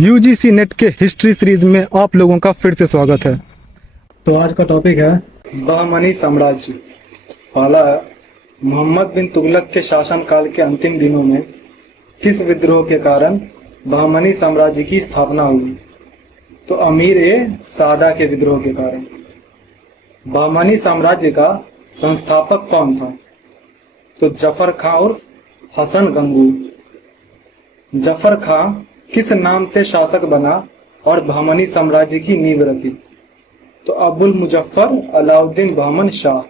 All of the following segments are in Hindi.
यूजीसी नेट के हिस्ट्री सीरीज में आप लोगों का फिर से स्वागत है। तो आज का टॉपिक है बहमनी साम्राज्य। पहला है, मोहम्मद बिन तुगलक के शासनकाल के अंतिम दिनों में किस विद्रोह के कारण बहमनी साम्राज्य की स्थापना हुई? तो अमीर ए सादा के विद्रोह के कारण। बहमनी साम्राज्य का संस्थापक कौन था? तो जफर खां उर्फ हसन गंगू। जफर खां किस नाम से शासक बना और बहमनी साम्राज्य की नींव रखी? तो अबुल मुजफ्फर अलाउद्दीन बहमन शाह।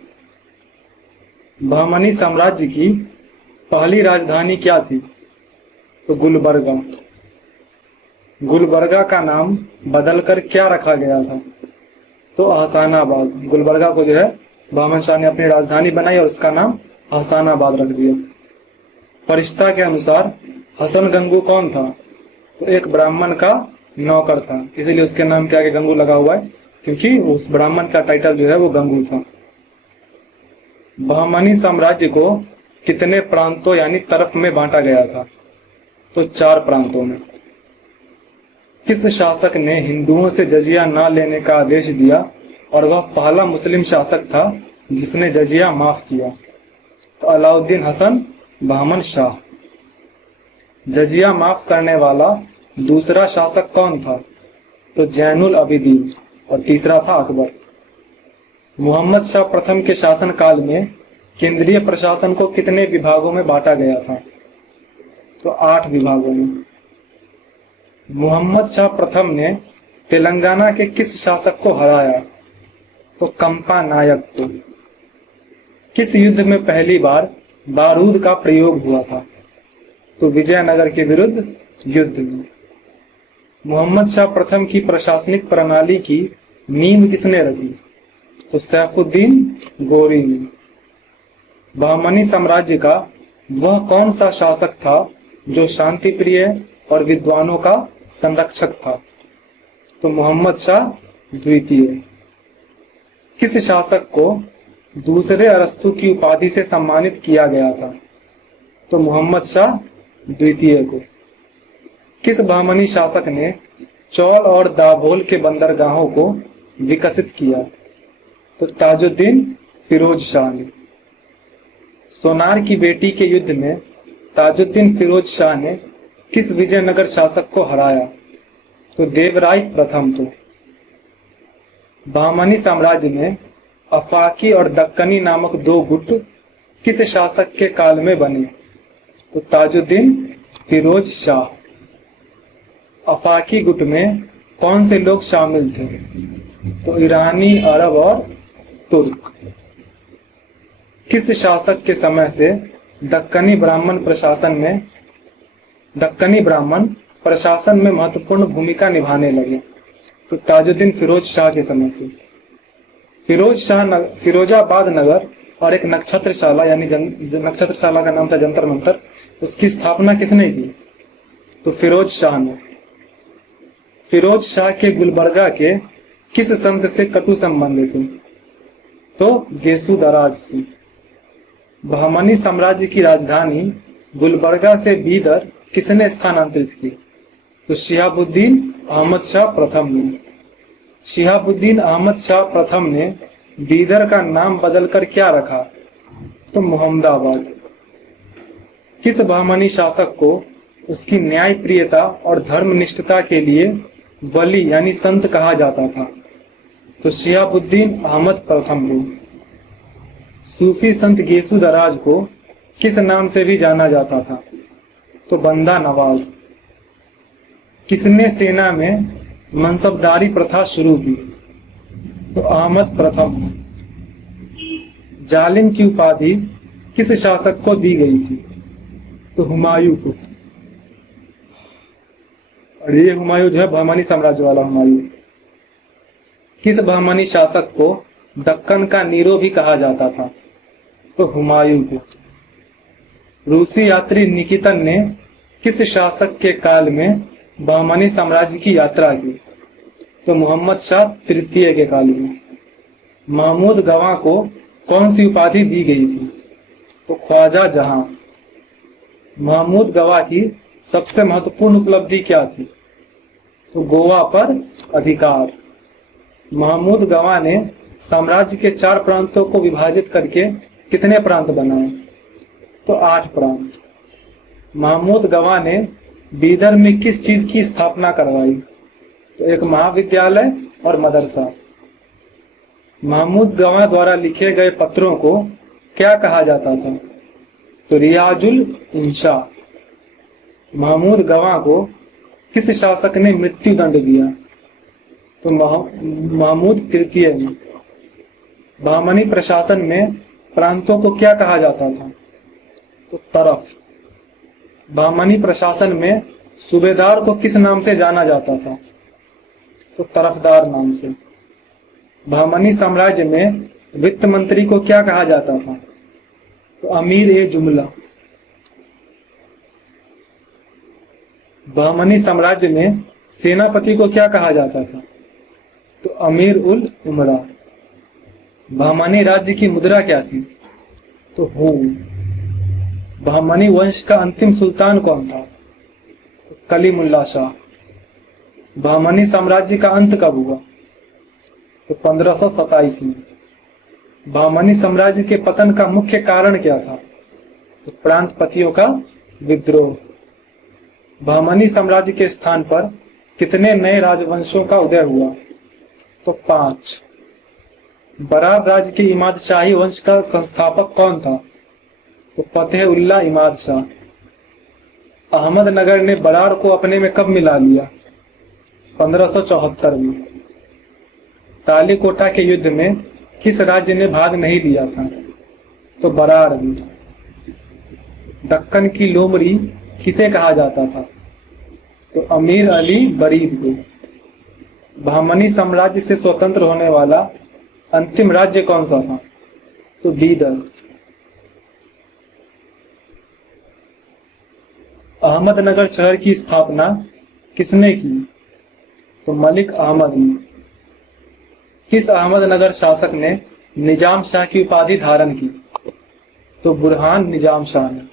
बहमनी साम्राज्य की पहली राजधानी क्या थी? तो गुलबर्गा। गुलबर्गा का नाम बदलकर क्या रखा गया था? तो हसानाबाद। गुलबर्गा को जो है बहमन शाह ने अपनी राजधानी बनाई और उसका नाम हसानाबाद रख दिया। फरिश्ता के अनुसार हसन गंगू कौन था? तो एक ब्राह्मण का नौकर था, इसीलिए उसके नाम के आगे गंगू लगा हुआ है, क्योंकि उस ब्राह्मण का टाइटल जो है वो गंगू था। बहमनी साम्राज्य को कितने प्रांतों यानी तरफ में बांटा गया था? तो 4 प्रांतों में। किस शासक ने हिंदुओं से जजिया ना लेने का आदेश दिया और वह पहला मुस्लिम शासक था जिसने जजिया माफ किया? तो अलाउद्दीन हसन बहमन शाह। जजिया माफ करने वाला दूसरा शासक कौन था? तो जैनुल अबिदीन। और तीसरा था अकबर। मोहम्मद शाह प्रथम के शासन काल में केंद्रीय प्रशासन को कितने विभागों में बांटा गया था? तो 8 विभागों में। मोहम्मद शाह प्रथम ने तेलंगाना के किस शासक को हराया? तो कंपा नायक को। किस युद्ध में पहली बार बारूद का प्रयोग हुआ था? तो विजयनगर के विरुद्ध युद्ध में। मोहम्मद शाह प्रथम की प्रशासनिक प्रणाली की नींव किसने रखी? तो सैफुद्दीन गोरी ने। बहमनी साम्राज्य का वह कौन सा शासक था जो शांति प्रिय और विद्वानों का संरक्षक था? तो मोहम्मद शाह द्वितीय। किस शासक को दूसरे अरस्तु की उपाधि से सम्मानित किया गया था? तो मोहम्मद शाह द्वितीय को। किस बहमनी शासक ने चौल और दाभोल के बंदरगाहों को विकसित किया? तो ताजुद्दीन फिरोज शाह ने। सोनार की बेटी के युद्ध में ताजुद्दीन फिरोज शाह ने किस विजयनगर शासक को हराया? तो देवराय प्रथम को। बहमनी साम्राज्य में अफाकी और दक्कनी नामक 2 गुट किस शासक के काल में बने? तो ताजुद्दीन फिरोज शाह। अफाकी गुट में कौन से लोग शामिल थे? तो ईरानी, अरब और तुर्क। किस शासक के समय से दक्कनी ब्राह्मण प्रशासन में महत्वपूर्ण भूमिका निभाने लगे? तो ताजुद्दीन फिरोज शाह के समय से। फिरोजाबाद नगर और एक नक्षत्रशाला यानी नक्षत्रशाला का नाम था जंतर मंतर, उसकी स्थापना किसने की? तो फिरोज शाह ने। फिरोज शाह के गुलबर्गा के किस संत से कटु संबंध थे? तो गेसु दराज से। बहमनी साम्राज्य की राजधानी गुलबर्गा से बीदर किसने स्थानांतरित की? तो शिहाबुद्दीन अहमद शाह प्रथम ने। शिहाबुद्दीन अहमद शाह प्रथम ने बीदर का नाम बदलकर क्या रखा? तो मोहम्मदाबाद। किस बहमनी शासक को उसकी न्याय प्रियता और धर्मनिष्ठता के लिए वली यानी संत कहा जाता था? तो शिहाबुद्दीन अहमद प्रथम को। सूफी संत गेसु दराज को किस नाम से भी जाना जाता था? तो बंदा नवाज। किसने सेना में मनसबदारी प्रथा शुरू की? तो अहमद प्रथम। जालिम की उपाधि किस शासक को दी गई थी? तो हुमायूं को। और ये हुमायूं जो है बहमनी साम्राज्य वाला हुमायूं। किस बहमनी शासक को दक्कन का नीरो भी कहा जाता था? तो हुमायूं को। रूसी यात्री निकितन ने किस शासक के काल में बहमनी साम्राज्य की यात्रा की? तो मोहम्मद शाह तृतीय के काल में। महमूद गवाह को कौन सी उपाधि दी गई थी? तो ख्वाजा जहां। महमूद गवाह की सबसे महत्वपूर्ण उपलब्धि क्या थी? तो गोवा पर अधिकार। महमूद गवा ने साम्राज्य के 4 प्रांतों को विभाजित करके कितने प्रांत बनाए? तो 8 प्रांत। महमूद गवा ने बीदर में किस चीज की स्थापना करवाई? तो एक महाविद्यालय और मदरसा। महमूद गवा द्वारा लिखे गए पत्रों को क्या कहा जाता था? तो रियाजुल इंशा। महमूद गवा को किस शासक ने मृत्यु दंड दिया? तो महमूद तृतीय ने। बहमनी प्रशासन में प्रांतों को क्या कहा जाता था? तो तरफ। बहमनी प्रशासन में सूबेदार को किस नाम से जाना जाता था? तो तरफदार नाम से। बहमनी साम्राज्य में वित्त मंत्री को क्या कहा जाता था? तो अमीर ए जुमला। बहमनी साम्राज्य में सेनापति को क्या कहा जाता था? तो अमीर उल उमरा। बहमनी राज्य की मुद्रा क्या थी? तो हू। बहमनी वंश का अंतिम सुल्तान कौन था? तो कलीमुल्ला शाह। बहमनी साम्राज्य का अंत कब हुआ? तो 1527 में। बहमनी साम्राज्य के पतन का मुख्य कारण क्या था? तो प्रांतपतियों का विद्रोह। बहमनी साम्राज्य के स्थान पर कितने नए राजवंशों का उदय हुआ? तो 5। बरार राज्य के इमाद शाही वंश का संस्थापक कौन था? तो फतेह उल्लाह इमाद शाह। अहमदनगर ने बरार को अपने में कब मिला लिया? 1574 में। तालीकोटा के युद्ध में किस राज्य ने भाग नहीं लिया था? तो बरार भी। दक्कन की लोमड़ी किसे कहा जाता था? तो अमीर अली बरीद को। बहमनी साम्राज्य से स्वतंत्र होने वाला अंतिम राज्य कौन सा था? तो बीदर। अहमदनगर शहर की स्थापना किसने की? तो मलिक अहमद ने। किस अहमदनगर शासक ने निजाम शाह की उपाधि धारण की? तो बुरहान निजाम शाह ने।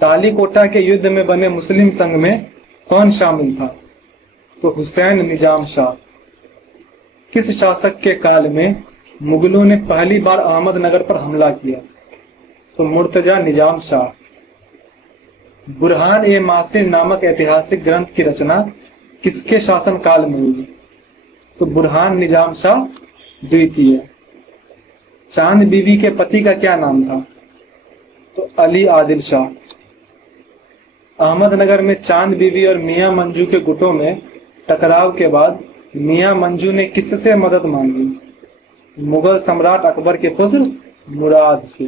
तालीकोटा के युद्ध में बने मुस्लिम संघ में कौन शामिल था? तो हुसैन निजाम शाह। किस शासक के काल में मुगलों ने पहली बार अहमदनगर पर हमला किया? तो मुर्तजा निजाम शाह। बुरहान ए मासिर नामक ऐतिहासिक ग्रंथ की रचना किसके शासन काल में हुई? तो बुरहान निजाम शाह द्वितीय। चांद बीबी के पति का क्या नाम था? तो अली आदिल शाह। अहमदनगर में चांद बीबी और मियां मंजू के गुटों में टकराव के बाद मियां मंजू ने किससे मदद मांगी? मुगल सम्राट अकबर के पुत्र मुराद से।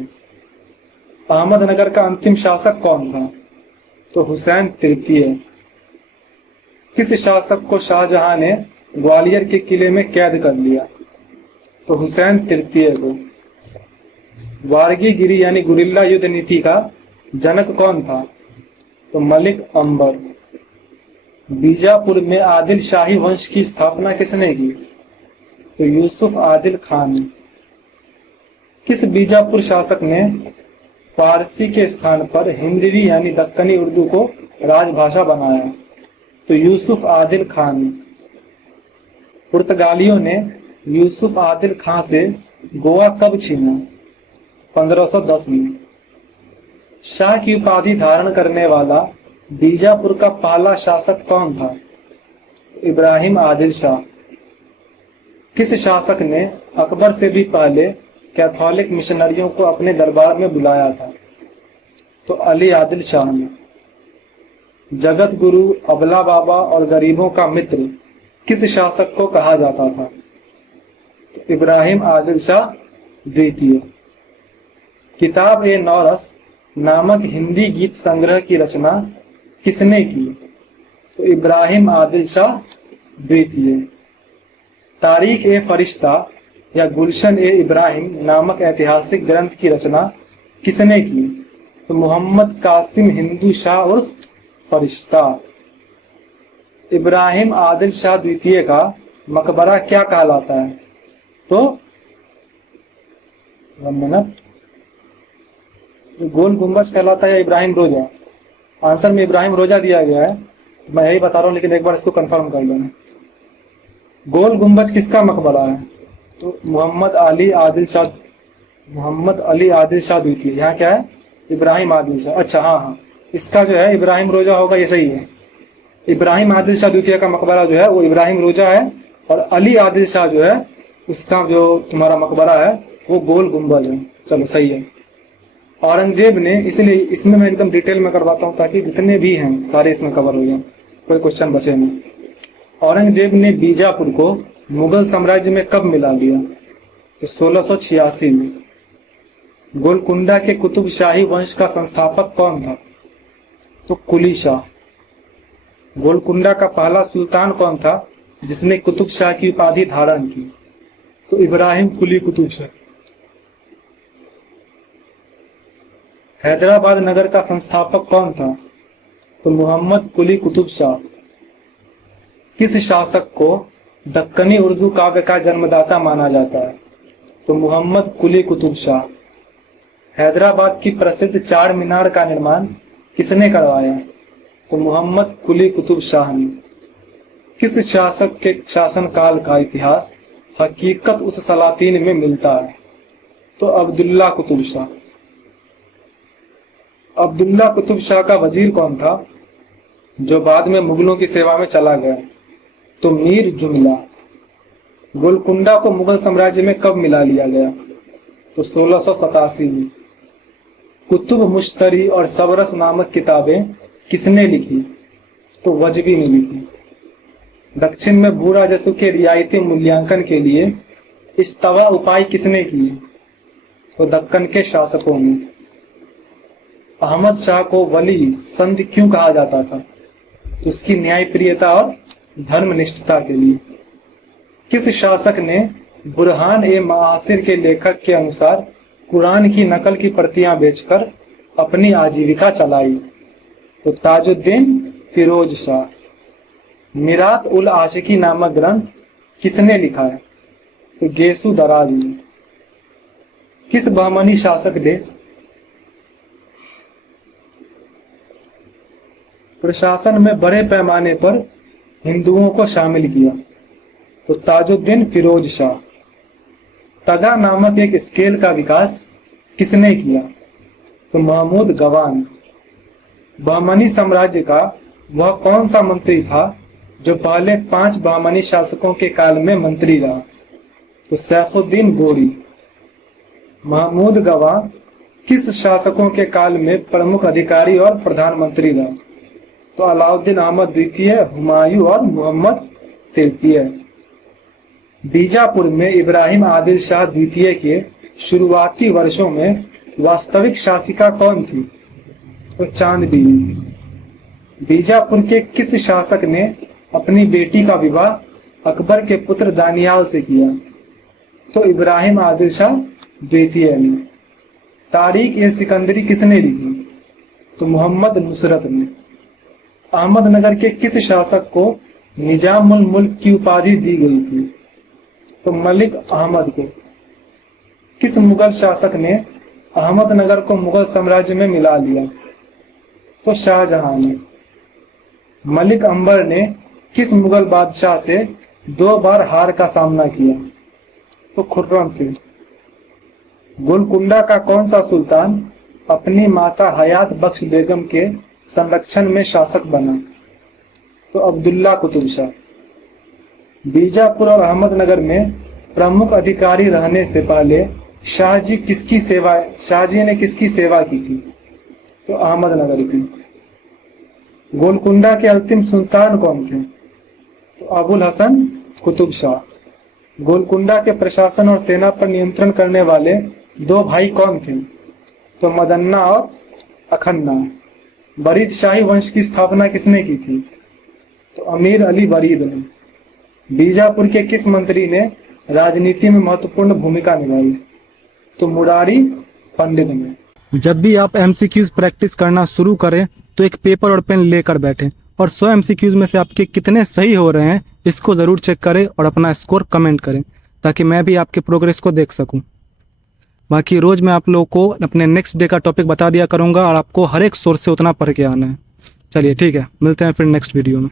अहमदनगर का अंतिम शासक कौन था? तो हुसैन तृतीय। किस शासक को शाहजहां ने ग्वालियर के किले में कैद कर लिया? तो हुसैन तृतीय को। वारगी यानी गुरिल्ला युद्ध नीति का जनक कौन था? तो मलिक अंबर। बीजापुर में आदिल शाही वंश की स्थापना किसने की? तो यूसुफ आदिल खान ने। किस बीजापुर शासक ने फारसी के स्थान पर हिंदवी यानी दक्कनी उर्दू को राजभाषा बनाया? तो यूसुफ आदिल खान ने। पुर्तगालियों ने यूसुफ आदिल खान से गोवा कब छीना? 1510 में। शाह की उपाधि धारण करने वाला बीजापुर का पहला शासक कौन था? तो इब्राहिम आदिल शाह। किस शासक ने अकबर से भी पहले कैथोलिक मिशनरियों को अपने दरबार में बुलाया था? तो अली आदिल शाह ने। जगत गुरु, अबला बाबा और गरीबों का मित्र किस शासक को कहा जाता था? तो इब्राहिम आदिल शाह द्वितीय। किताब ए नौरस नामक हिंदी गीत संग्रह की रचना किसने की? तो इब्राहिम आदिल शाह द्वितीय। तारीख ए फरिश्ता या गुलशन ए इब्राहिम नामक ऐतिहासिक ग्रंथ की रचना किसने की? तो मोहम्मद कासिम हिंदू शाह उर्फ फरिश्ता। इब्राहिम आदिल शाह द्वितीय का मकबरा क्या कहलाता है? तो 1 मिनट। गोल गुंबज कहलाता है इब्राहिम रोजा? आंसर में इब्राहिम रोजा दिया गया है, तो मैं यही बता रहा हूँ, लेकिन एक बार इसको कंफर्म कर लेना। गोल गुम्बज किसका मकबरा है? तो मोहम्मद अली आदिल शाह द्वितीय। यहाँ क्या है? इब्राहिम आदिल शाह। अच्छा, हाँ, इसका जो है इब्राहिम रोजा होगा, ये सही है। इब्राहिम आदिल शाह द्वितीय का मकबरा जो है वो इब्राहिम रोजा है, और अली आदिल शाह जो है उसका जो तुम्हारा मकबरा है वो गोल गुम्बज है। चलो सही है। औरंगजेब ने, इसलिए इसमें मैं एकदम डिटेल में करवाता हूँ ताकि जितने भी हैं सारे इसमें कवर हो जाए, कोई क्वेश्चन बचे नहीं। औरंगजेब ने बीजापुर को मुगल साम्राज्य में कब मिला लिया? तो 1686 में। गोलकुंडा के कुतुब शाही वंश का संस्थापक कौन था? तो कुली शाह। गोलकुंडा का पहला सुल्तान कौन था जिसने कुतुब शाह की उपाधि धारण की? तो इब्राहिम कुली कुतुब शाह। हैदराबाद नगर का संस्थापक कौन था? तो मोहम्मद कुली कुतुब शाह। किस शासक को दक्कनी उर्दू काव्य का जन्मदाता माना जाता है? तो मोहम्मद कुली कुतुब शाह। हैदराबाद की प्रसिद्ध चार मीनार का निर्माण किसने करवाया? तो मोहम्मद कुली कुतुब शाह ने। किस शासक के शासनकाल का इतिहास हकीकत उस सलातीन में मिलता है? तो अब्दुल्ला कुतुब शाह। अब्दुल्ला कुतुब शाह का वजीर कौन था जो बाद में मुगलों की सेवा में चला गया? तो मीर जुमला। गोलकुंडा को मुगल साम्राज्य में कब मिला लिया गया? तो 1687 में। कुतुब मुश्तरी और सबरस नामक किताबें किसने लिखी? तो वजबी ने लिखी। दक्षिण में भू राजस्व के रियायती मूल्यांकन के लिए इस्तवा उपाय किसने किए? तो दक्कन के शासकों ने। अहमद शाह को वली संत क्यों कहा जाता था? तो उसकी न्यायप्रियता और धर्मनिष्ठता के लिए। किस शासक ने बुरहान ए मासिर के लेखक के अनुसार कुरान की नकल की प्रतियां बेचकर अपनी आजीविका चलाई? तो ताजुद्दीन फिरोज शाह। मिरात उल आशिकी नामक ग्रंथ किसने लिखा है? तो गेसु दराज ने। किस बहमनी शासक ने प्रशासन में बड़े पैमाने पर हिंदुओं को शामिल किया? तो ताजुद्दीन फिरोज शाह। तगा नामक एक स्केल का विकास किसने किया? तो महमूद गवान। बहमनी साम्राज्य का वह कौन सा मंत्री था जो पहले 5 बहमनी शासकों के काल में मंत्री रहा? तो सैफुद्दीन गोरी। महमूद गवा किस शासकों के काल में प्रमुख अधिकारी और प्रधानमंत्री रहा? तो अलाउद्दीन अहमद द्वितीय, हुमायूं और मोहम्मद तृतीय। बीजापुर में इब्राहिम आदिल शाह द्वितीय के शुरुआती वर्षों में वास्तविक शासिका कौन थी? तो चांद बीवी। बीजापुर के किस शासक ने अपनी बेटी का विवाह अकबर के पुत्र दानियाल से किया? तो इब्राहिम आदिल शाह द्वितीय ने। तारीख ए सिकंदरी किसने लिखी? तो मोहम्मद नुसरत ने। अहमदनगर के किस शासक को निजामुल मुल्क की उपाधि दी गई थी? तो मलिक अहमद को। किस मुगल शासक ने अहमदनगर को मुगल साम्राज्य में मिला लिया? तो शाहजहां ने। मलिक अंबर ने किस मुगल बादशाह से 2 बार हार का सामना किया? तो खुर्रम से। गोलकुंडा का कौन सा सुल्तान अपनी माता हयात बख्श बेगम के संरक्षण में शासक बना? तो अब्दुल्ला कुतुब शाह। बीजापुर और अहमदनगर में प्रमुख अधिकारी रहने से पहले शाहजी ने किसकी सेवा की थी? तो अहमदनगर की। गोलकुंडा के अंतिम सुल्तान कौन थे? तो अबुल हसन कुतुब शाह। गोलकुंडा के प्रशासन और सेना पर नियंत्रण करने वाले 2 भाई कौन थे? तो मदन्ना और अखन्ना। बरीद शाही वंश की स्थापना किसने की थी? तो अमीर अली बरीद ने। बीजापुर के किस मंत्री ने राजनीति में महत्वपूर्ण भूमिका निभाई? तो मुरारी पंडित ने। जब भी आप एमसीक्यूज प्रैक्टिस करना शुरू करें तो एक पेपर और पेन लेकर बैठें और 100 एमसीक्यूज में से आपके कितने सही हो रहे हैं इसको ज़रूर चेक करें और अपना स्कोर कमेंट करें ताकि मैं भी आपके प्रोग्रेस को देख सकूं। बाकी रोज़ मैं आप लोगों को अपने नेक्स्ट डे का टॉपिक बता दिया करूंगा और आपको हर एक सोर्स से उतना पढ़ के आना है। चलिए ठीक है, मिलते हैं फिर नेक्स्ट वीडियो में।